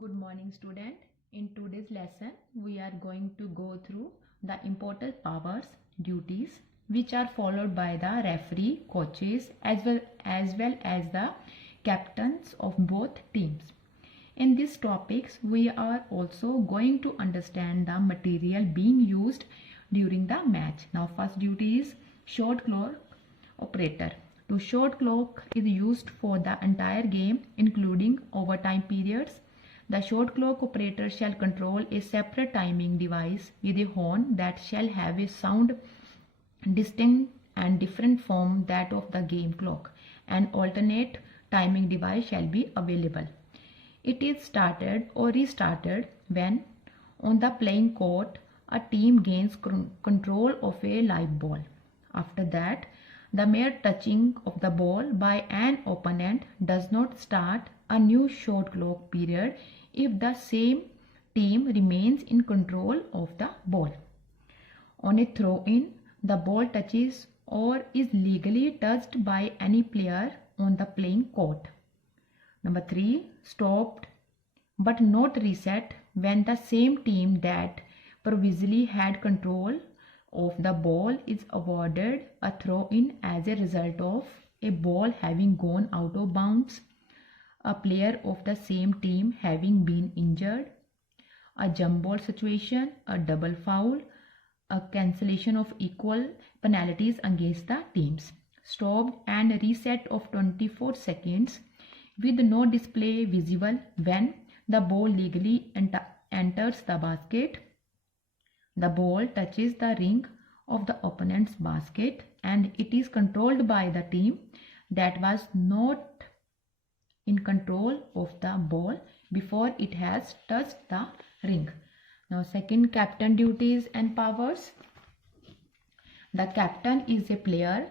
Good morning, student. In today's lesson, we are going to go through the important powers, duties, which are followed by the referee, coaches, as well as the captains of both teams. In these topics, we are also going to understand the material being used during the match. Now, first duty is shot clock operator. To shot clock is used for the entire game, including overtime periods. The shot clock operator shall control a separate timing device with a horn that shall have a sound distinct and different from that of the game clock. An alternate timing device shall be available. It is started or restarted when on the playing court a team gains control of a live ball. After that, the mere touching of the ball by an opponent does not start a new shot clock period if the same team remains in control of the ball. On a throw-in, the ball touches or is legally touched by any player on the playing court. Number 3, stopped but not reset when the same team that previously had control of the ball is awarded a throw-in as a result of a ball having gone out of bounds, a player of the same team having been injured, a jump ball situation, a double foul, a cancellation of equal penalties against the teams. Stopped and reset of 24 seconds with no display visible when the ball legally enters the basket. The ball touches the ring of the opponent's basket and it is controlled by the team that was not in control of the ball before it has touched the ring. Now, second, captain duties and powers. The captain is a player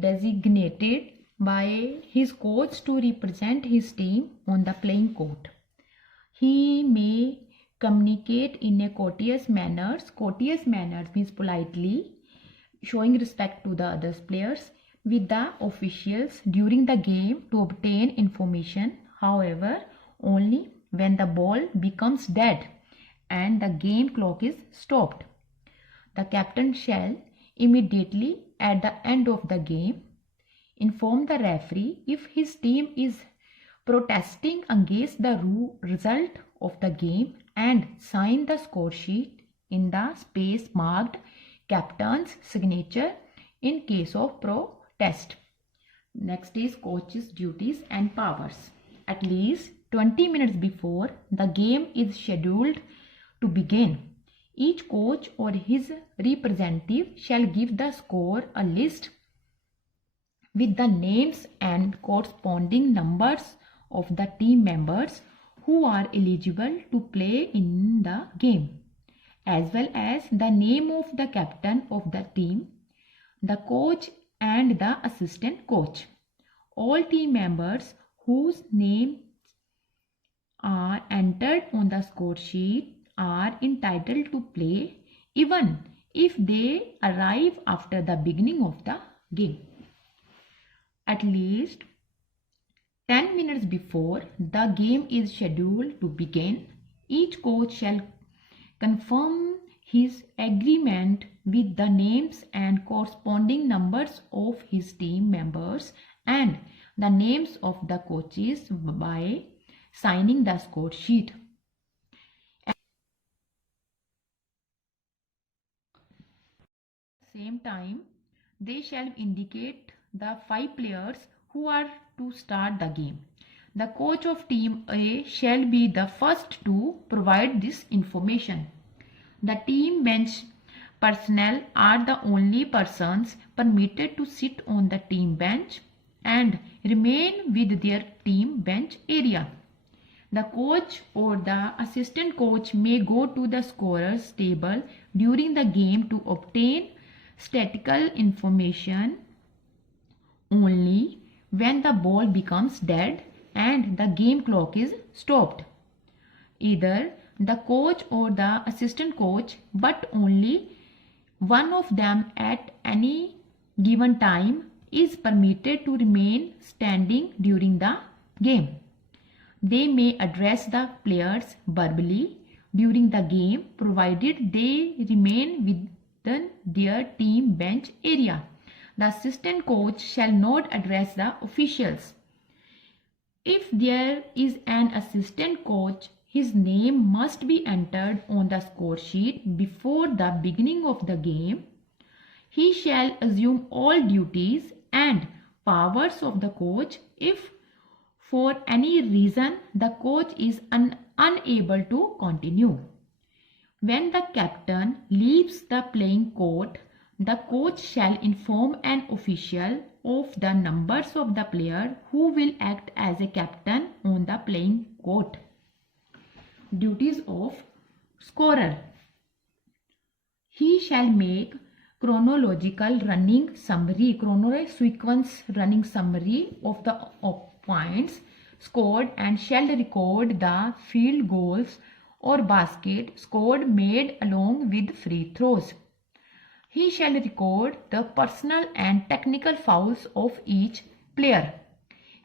designated by his coach to represent his team on the playing court. He may communicate in a courteous manner. Courteous manners means politely showing respect to the other players with the officials during the game to obtain information. However, only when the ball becomes dead and the game clock is stopped. The captain shall immediately at the end of the game inform the referee if his team is protesting against the result of the game and sign the score sheet in the space marked captain's signature in case of protest. Next is coach's duties and powers. At least 20 minutes before the game is scheduled to begin, each coach or his representative shall give the score a list with the names and corresponding numbers of the team members who are eligible to play in the game, as well as the name of the captain of the team, the coach and the assistant coach. All team members whose names are entered on the score sheet are entitled to play even if they arrive after the beginning of the game. At least 10 minutes before the game is scheduled to begin, each coach shall confirm his agreement with the names and corresponding numbers of his team members and the names of the coaches by signing the score sheet. At the same time, they shall indicate the 5 players who are to start the game. The coach of team A shall be the first to provide this information. The team bench personnel are the only persons permitted to sit on the team bench and remain with their team bench area. The coach or the assistant coach may go to the scorer's table during the game to obtain statistical information only when the ball becomes dead and the game clock is stopped. Either the coach or the assistant coach, but only one of them at any given time, is permitted to remain standing during the game. They may address the players verbally during the game, provided they remain within their team bench area. The assistant coach shall not address the officials. If there is an assistant coach, his name must be entered on the score sheet before the beginning of the game. He shall assume all duties and powers of the coach if for any reason the coach is unable to continue. When the captain leaves the playing court, the coach shall inform an official of the numbers of the player who will act as a captain on the playing court. Duties of scorer. He shall make chronological sequence running summary of the points scored and shall record the field goals or basket scored made along with free throws. He shall record the personal and technical fouls of each player.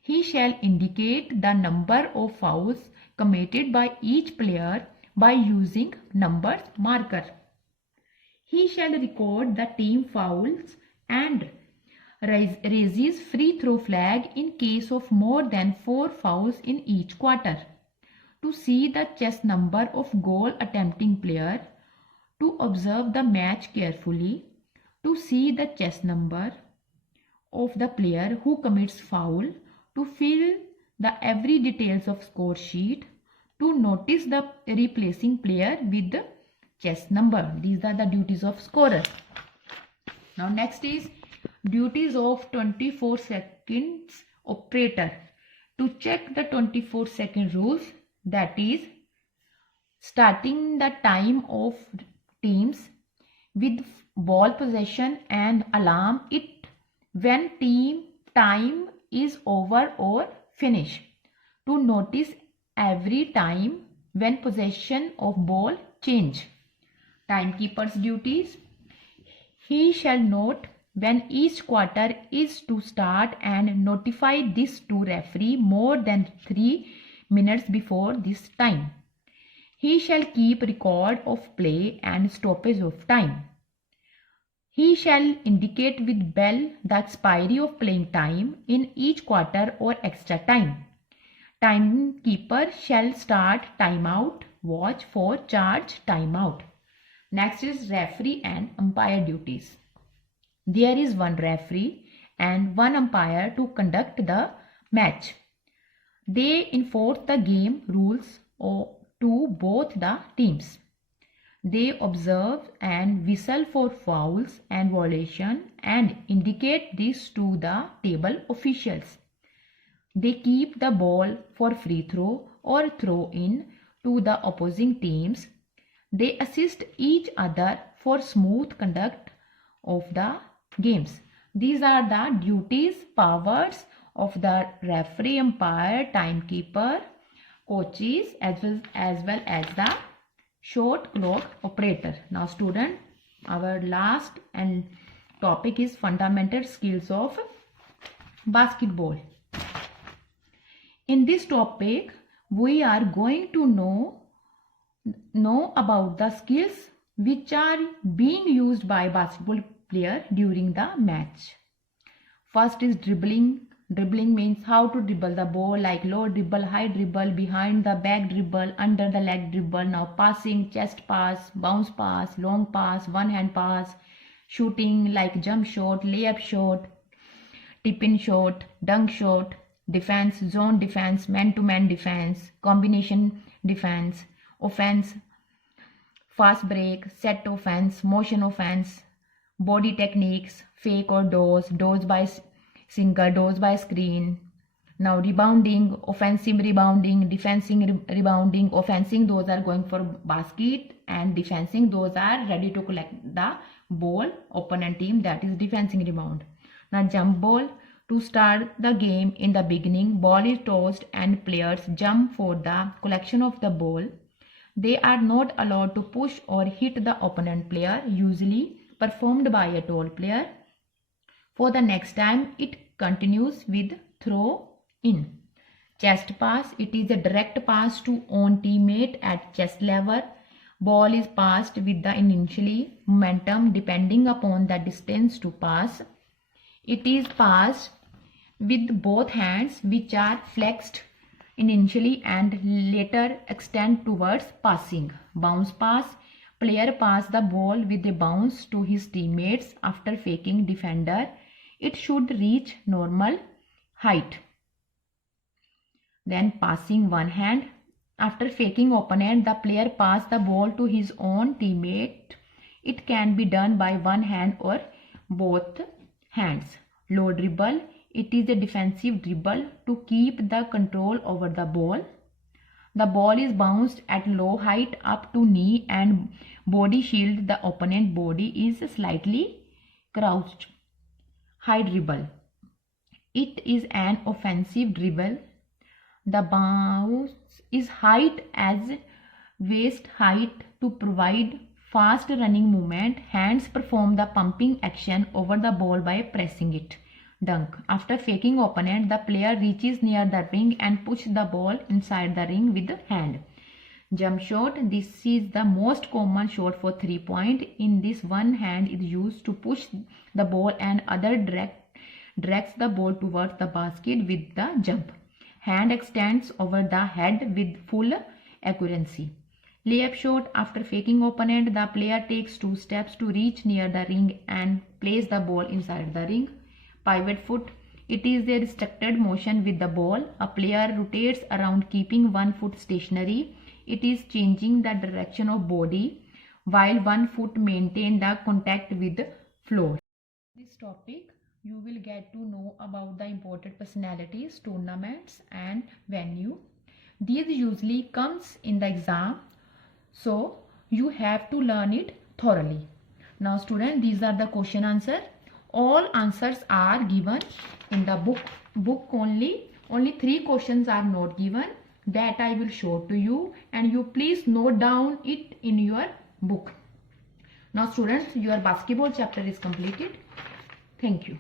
He shall indicate the number of fouls committed by each player by using number marker. He shall record the team fouls and raises free throw flag in case of more than 4 fouls in each quarter. To see the chess number of goal attempting player, to observe the match carefully, to see the chess number of the player who commits foul, to fill the every details of score sheet, to notice the replacing player with the chess number. These are the duties of scorer. Now next is duties of 24 seconds operator. To check the 24-second rules, that is starting the time of teams with ball possession and alarm it when team time is over or finish. To notice every time when possession of ball change. Timekeeper's duties. He shall note when each quarter is to start and notify this to referee more than 3 minutes before this time. He shall keep record of play and stoppage of time. He shall indicate with bell the expiry of playing time in each quarter or extra time. Timekeeper shall start timeout, watch for charge timeout. Next is referee and umpire duties. There is one referee and one umpire to conduct the match. They enforce the game rules to both the teams. They observe and whistle for fouls and violation and indicate this to the table officials. They keep the ball for free throw or throw in to the opposing teams. They assist each other for smooth conduct of the games. These are the duties, powers of the referee, umpire, timekeeper, coaches as well as the shot clock operator. Now student, our last and topic is fundamental skills of basketball. In this topic, we are going to know about the skills which are being used by basketball player during the match. First is dribbling. Dribbling means how to dribble the ball, like low dribble, high dribble, behind the back dribble, under the leg dribble. Now passing, chest pass, bounce pass, long pass, one hand pass, shooting like jump shot, layup shot, tip in shot, dunk shot, defense, zone defense, man-to-man defense, combination defense, offense, fast break, set offense, motion offense, body techniques, fake or doors by single, doors by screen. Now rebounding, offensive rebounding, defensive rebounding. Offensive, those are going for basket, and defensive, those are ready to collect the ball, opponent team, that is defensive rebound. Now jump ball. To start the game in the beginning, ball is tossed and players jump for the collection of the ball. They are not allowed to push or hit the opponent player, usually performed by a tall player. For the next time, it continues with throw in. Chest pass, it is a direct pass to own teammate at chest level. Ball is passed with the initially momentum depending upon the distance to pass. It is passed with both hands, which are flexed initially and later extend towards passing. Bounce pass, player pass the ball with a bounce to his teammates after faking defender. It should reach normal height. Then passing one hand. After faking opponent, the player pass the ball to his own teammate. It can be done by one hand or both hands. Low dribble. It is a defensive dribble to keep the control over the ball. The ball is bounced at low height up to knee and body shield. The opponent body is slightly crouched. High dribble. It is an offensive dribble. The bounce is height as waist height to provide fast running movement. Hands perform the pumping action over the ball by pressing it. Dunk. After faking opponent, the player reaches near the ring and pushes the ball inside the ring with the hand. Jump shot. This is the most common shot for 3 point. In this, one hand is used to push the ball and other directs the ball towards the basket with the jump. Hand extends over the head with full accuracy. Layup shot. After faking opponent, the player takes 2 steps to reach near the ring and place the ball inside the ring. Pivot foot. It is a restricted motion with the ball. A player rotates around keeping one foot stationary. It is changing the direction of body while one foot maintains the contact with the floor. This topic you will get to know about the important personalities, tournaments and venue. These usually comes in the exam, so you have to learn it thoroughly. Now student, these are the question answer. All answers are given in the book only 3 questions are not given, that I will show to you, and you please note down it in your book. Now students, your basketball chapter is completed. Thank you.